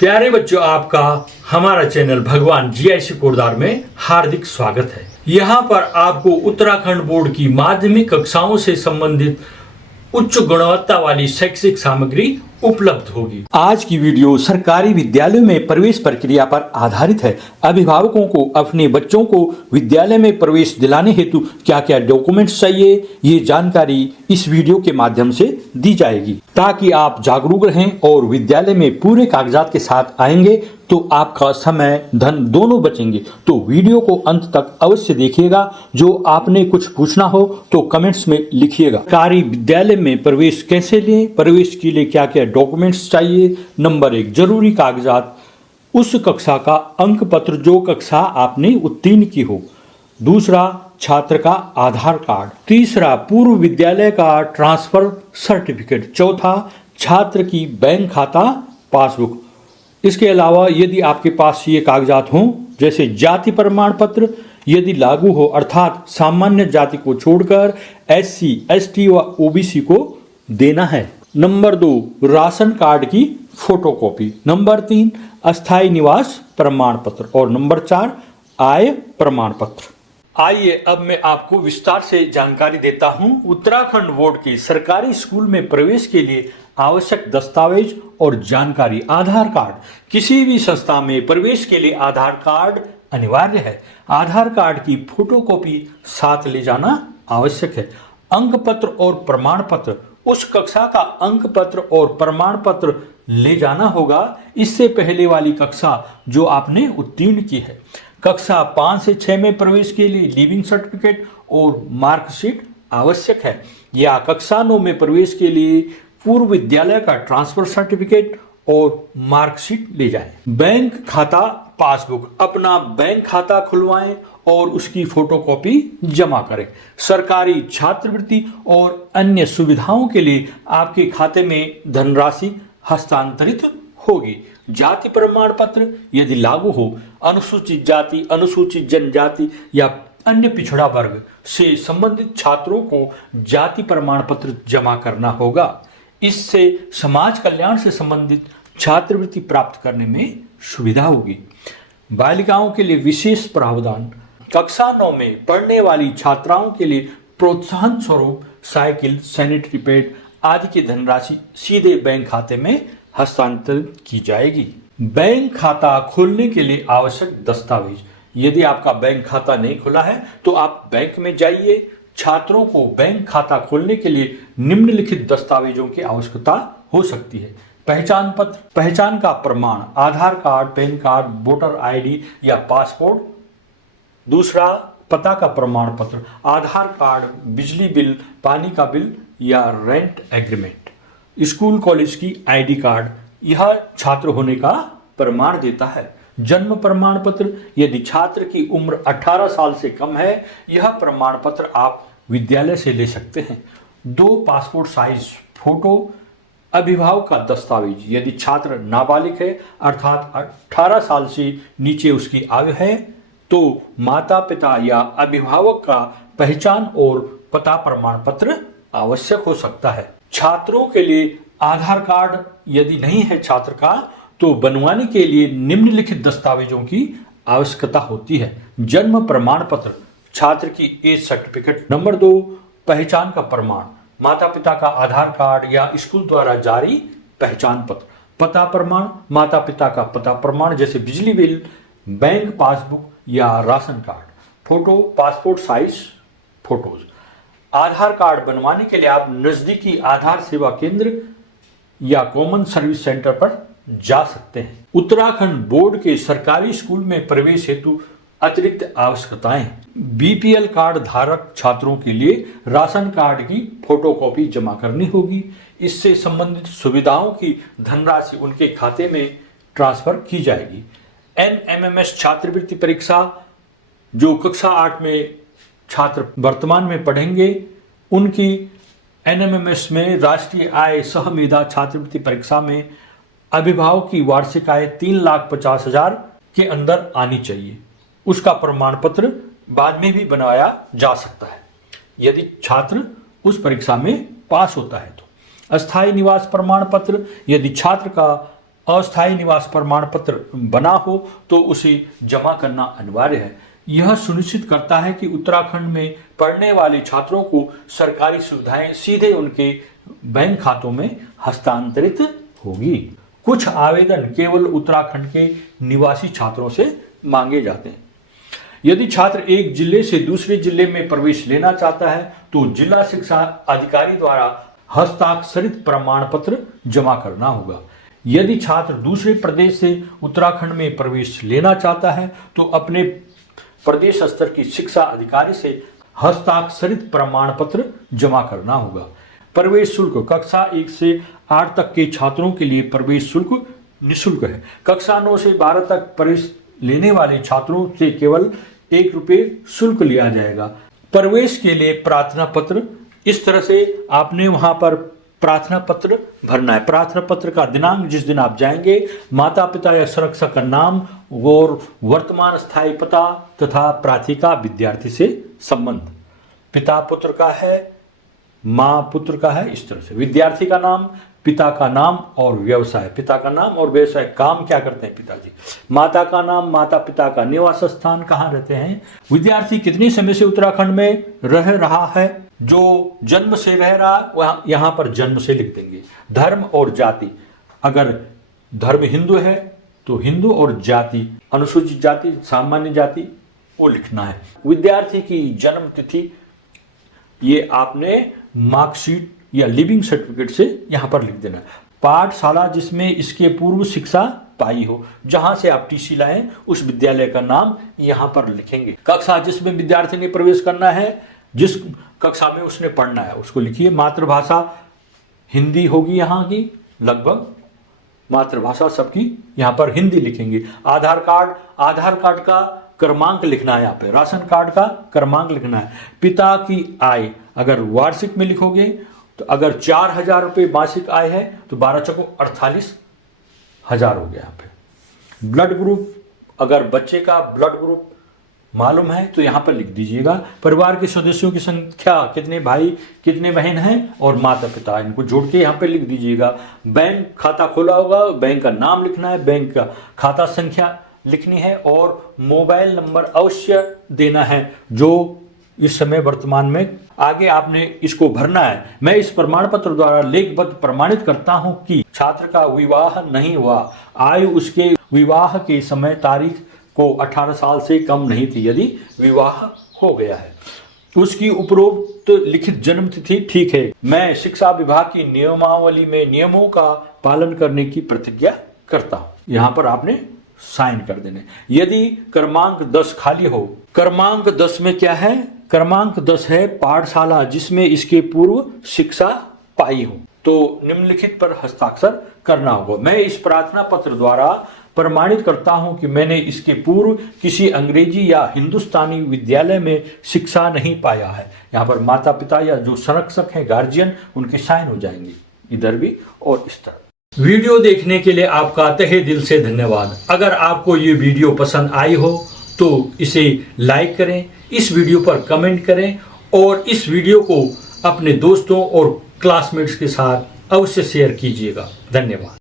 प्यारे बच्चों, आपका हमारा चैनल भगवान जीआईसी कोरदार में हार्दिक स्वागत है। यहाँ पर आपको उत्तराखंड बोर्ड की माध्यमिक कक्षाओं से संबंधित उच्च गुणवत्ता वाली शैक्षिक सामग्री उपलब्ध होगी। आज की वीडियो सरकारी विद्यालयों में प्रवेश प्रक्रिया पर आधारित है। अभिभावकों को अपने बच्चों को विद्यालय में प्रवेश दिलाने हेतु क्या क्या डॉक्यूमेंट्स चाहिए, ये जानकारी इस वीडियो के माध्यम से दी जाएगी, ताकि आप जागरूक रहें और विद्यालय में पूरे कागजात के साथ आएंगे तो आपका समय धन दोनों बचेंगे। तो वीडियो को अंत तक अवश्य देखिएगा। जो आपने कुछ पूछना हो तो कमेंट्स में लिखिएगा। सरकारी विद्यालय में प्रवेश कैसे लें, प्रवेश के लिए क्या क्या डॉक्यूमेंट्स चाहिए। नंबर 1, जरूरी कागजात, उस कक्षा का अंक पत्र जो कक्षा आपने उत्तीर्ण की हो। दूसरा, छात्र का आधार कार्ड। तीसरा, पूर्व विद्यालय का ट्रांसफर सर्टिफिकेट। चौथा, छात्र की बैंक खाता पासबुक। इसके अलावा यदि आपके पास ये कागजात हों, जैसे जाति प्रमाण पत्र यदि लागू हो, अर्थात सामान्य जाति को छोड़कर SC, ST व OBC को देना है। नंबर 2, राशन कार्ड की फोटोकॉपी। नंबर 3, अस्थायी निवास प्रमाण पत्र। और नंबर 4, आय प्रमाण पत्र। आइए अब मैं आपको विस्तार से जानकारी देता हूं। उत्तराखंड बोर्ड के सरकारी स्कूल में प्रवेश के लिए आवश्यक दस्तावेज और जानकारी। आधार कार्ड। किसी भी संस्था में प्रवेश के लिए आधार कार्ड अनिवार्य है। आधार कार्ड की फोटोकॉपी साथ ले जाना आवश्यक है। अंक पत्र और प्रमाण पत्र। उस कक्षा का अंक पत्र और प्रमाण पत्र ले जाना होगा। इससे पहले वाली कक्षा जो आपने उत्तीर्ण की है। कक्षा 5 से 6 में प्रवेश के लिए लिविंग सर्टिफिकेट और मार्कशीट आवश्यक है। या कक्षा 9 में प्रवेश के लिए पूर्व विद्यालय का ट्रांसफर सर्टिफिकेट और मार्कशीट ले जाएं। बैंक खाता पासबुक। अपना बैंक खाता खुलवाएं और उसकी फोटोकॉपी जमा करें। सरकारी छात्रवृत्ति और अन्य सुविधाओं के लिए आपके खाते में धनराशि हस्तांतरित होगी। जाति प्रमाण पत्र यदि लागू हो, अनुसूचित जाति, अनुसूचित जनजाति या अन्य पिछड़ा वर्ग से संबंधित छात्रों को जाति प्रमाण पत्र जमा करना होगा। इससे समाज कल्याण से संबंधित छात्रवृत्ति प्राप्त करने में सुविधा होगी। बालिकाओं के लिए विशेष प्रावधान। कक्षा 9 में पढ़ने वाली छात्राओं के लिए प्रोत्साहन स्वरूप साइकिल, सैनिटरी पैड आदि की धनराशि सीधे बैंक खाते में हस्तांतरित की जाएगी। बैंक खाता खोलने के लिए आवश्यक दस्तावेज। यदि आपका बैंक खाता नहीं खुला है तो आप बैंक में जाइए। छात्रों को बैंक खाता खोलने के लिए निम्नलिखित दस्तावेजों की आवश्यकता हो सकती है। पहचान पत्र, पहचान का प्रमाण, Aadhaar card, PAN card, voter ID या पासपोर्ट। दूसरा, पता का प्रमाण पत्र, आधार कार्ड, बिजली बिल, पानी का बिल या रेंट एग्रीमेंट। स्कूल कॉलेज की ID कार्ड, यह छात्र होने का प्रमाण देता है। जन्म प्रमाण पत्र, यदि छात्र की उम्र 18 साल से कम है, यह प्रमाण पत्र आप विद्यालय से ले सकते हैं। 2 पासपोर्ट साइज फोटो। अभिभावक का दस्तावेज, यदि छात्र नाबालिग है अर्थात 18 साल से नीचे उसकी आयु है तो माता पिता या अभिभावक का पहचान और पता प्रमाण पत्र आवश्यक हो सकता है। छात्रों के लिए आधार कार्ड यदि नहीं है छात्र का तो बनवाने के लिए निम्नलिखित दस्तावेजों की आवश्यकता होती है। जन्म प्रमाण पत्र, छात्र की एज सर्टिफिकेट। नंबर 2, पहचान का प्रमाण, माता पिता का आधार कार्ड या स्कूल द्वारा जारी पहचान पत्र। पता प्रमाण, माता पिता का पता प्रमाण जैसे बिजली बिल, बैंक पासबुक या ration card. Photo, passport size photos. Aadhaar card बनवाने के लिए आप नजदीकी आधार सेवा केंद्र या कॉमन सर्विस सेंटर पर जा सकते हैं। उत्तराखंड बोर्ड के सरकारी स्कूल में प्रवेश हेतु अतिरिक्त आवश्यकताएं। BPL कार्ड धारक छात्रों के लिए राशन कार्ड की फोटोकॉपी जमा करनी होगी। इससे संबंधित सुविधाओं की धनराशि उनके खाते में ट्रांसफर की जाएगी। NMMS छात्रवृत्ति परीक्षा, जो कक्षा 8 में छात्र वर्तमान में पढ़ेंगे, उनकी NMMS में राष्ट्रीय आय सह मेधा छात्रवृत्ति परीक्षा में अभिभावक की वार्षिक आय 3,50,000 के अंदर आनी चाहिए। उसका प्रमाण पत्र बाद में भी बनवाया जा सकता है यदि छात्र उस परीक्षा में पास होता है तो। अस्थायी निवास प्रमाण पत्र, यदि छात्र का अस्थायी निवास प्रमाण पत्र बना हो तो उसे जमा करना अनिवार्य है। यह सुनिश्चित करता है कि उत्तराखंड में पढ़ने वाले छात्रों को सरकारी सुविधाएं सीधे उनके बैंक खातों में हस्तांतरित होगी। कुछ आवेदन केवल उत्तराखंड के निवासी छात्रों से मांगे जाते हैं। यदि छात्र एक जिले से दूसरे जिले में प्रवेश लेना चाहता है तो जिला शिक्षा अधिकारी द्वारा हस्ताक्षरित प्रमाण पत्र जमा करना होगा। यदि छात्र दूसरे प्रदेश से उत्तराखंड में प्रवेश लेना चाहता है तो अपने प्रदेश स्तर की शिक्षा अधिकारी से हस्ताक्षरित प्रमाण पत्र जमा करना होगा। प्रवेश शुल्क कक्षा 1 से 8 तक के छात्रों के लिए प्रवेश शुल्क निःशुल्क है। कक्षा 9 से 12 तक प्रवेश लेने वाले छात्रों से केवल ₹1 शुल्क लिया जाएगा। प्रवेश के लिए प्रार्थना पत्र, इस तरह से आपने वहां पर प्रार्थना पत्र भरना है। प्रार्थना पत्र का दिनांक जिस दिन आप जाएंगे, माता पिता या संरक्षक का नाम और वर्तमान स्थायी पता तथा प्रार्थिका विद्यार्थी से संबंध। पिता पुत्र का है, माँ पुत्र का है, इस तरह से। विद्यार्थी का नाम, पिता का नाम और व्यवसाय। पिता का नाम और व्यवसाय, काम क्या करते हैं पिताजी। माता का नाम, माता पिता का निवास स्थान, कहाँ रहते हैं। विद्यार्थी कितने समय से उत्तराखंड में रह रहा है, जो जन्म से रह रहा वह यहाँ पर जन्म से लिख देंगे। धर्म और जाति, अगर धर्म हिंदू है तो हिंदू, और जाति अनुसूचित जाति, सामान्य जाति, वो लिखना है। विद्यार्थी की जन्म तिथि ये आपने मार्कशीट या लिविंग सर्टिफिकेट से यहाँ पर लिख देना है। पाठशाला जिसमें इसके पूर्व शिक्षा पाई हो, जहां से आप टीसी लाएं उस विद्यालय का नाम यहाँ पर लिखेंगे। कक्षा जिसमें विद्यार्थी ने प्रवेश करना है, जिस कक्षा में उसने पढ़ना है उसको लिखिए। मातृभाषा हिंदी होगी यहाँ की, लगभग मातृभाषा सबकी यहाँ पर हिंदी लिखेंगे। आधार कार्ड का क्रमांक लिखना है यहाँ पे। राशन कार्ड का क्रमांक लिखना है। पिता की आय अगर वार्षिक में लिखोगे तो अगर 4,000 रुपये मासिक आय है तो 12 चौको 48,000 हो गया यहाँ पे। ब्लड ग्रुप, अगर बच्चे का ब्लड ग्रुप मालूम है तो यहाँ पर लिख दीजिएगा। परिवार के सदस्यों की संख्या, कितने भाई कितने बहन हैं, और माता पिता, इनको जोड़ के यहाँ पे लिख दीजिएगा। बैंक खाता खोला होगा, बैंक का नाम लिखना है, बैंक का खाता संख्या लिखनी है, और मोबाइल नंबर अवश्य देना है जो इस समय वर्तमान में। आगे आपने इसको भरना है। मैं इस प्रमाण पत्र द्वारा लेखबद्ध प्रमाणित करता हूं कि छात्र का विवाह नहीं हुआ, आयु उसके विवाह के समय तारीख को 18 साल से कम नहीं थी। यदि विवाह हो गया है, उसकी उपरोक्त लिखित जन्म तिथि ठीक है। मैं शिक्षा विभाग की नियमावली में नियमों का पालन करने की प्रतिज्ञा करता हूं। यहाँ पर आपने साइन कर देने। यदि क्रमांक 10 खाली हो, क्रमांक 10 में क्या है, क्रमांक 10 है पाठशाला जिसमें इसके पूर्व शिक्षा पाई हो, तो निम्नलिखित पर हस्ताक्षर करना होगा। मैं इस प्रार्थना पत्र द्वारा प्रमाणित करता हूं कि मैंने इसके पूर्व किसी अंग्रेजी या हिंदुस्तानी विद्यालय में शिक्षा नहीं पाया है। यहाँ पर माता पिता या जो संरक्षक हैं, गार्जियन, उनके साइन हो जाएंगे इधर भी और इस तरह। वीडियो देखने के लिए आपका तहे दिल से धन्यवाद। अगर आपको ये वीडियो पसंद आई हो तो इसे लाइक करें, इस वीडियो पर कमेंट करें और इस वीडियो को अपने दोस्तों और क्लासमेट्स के साथ अवश्य शेयर कीजिएगा। धन्यवाद।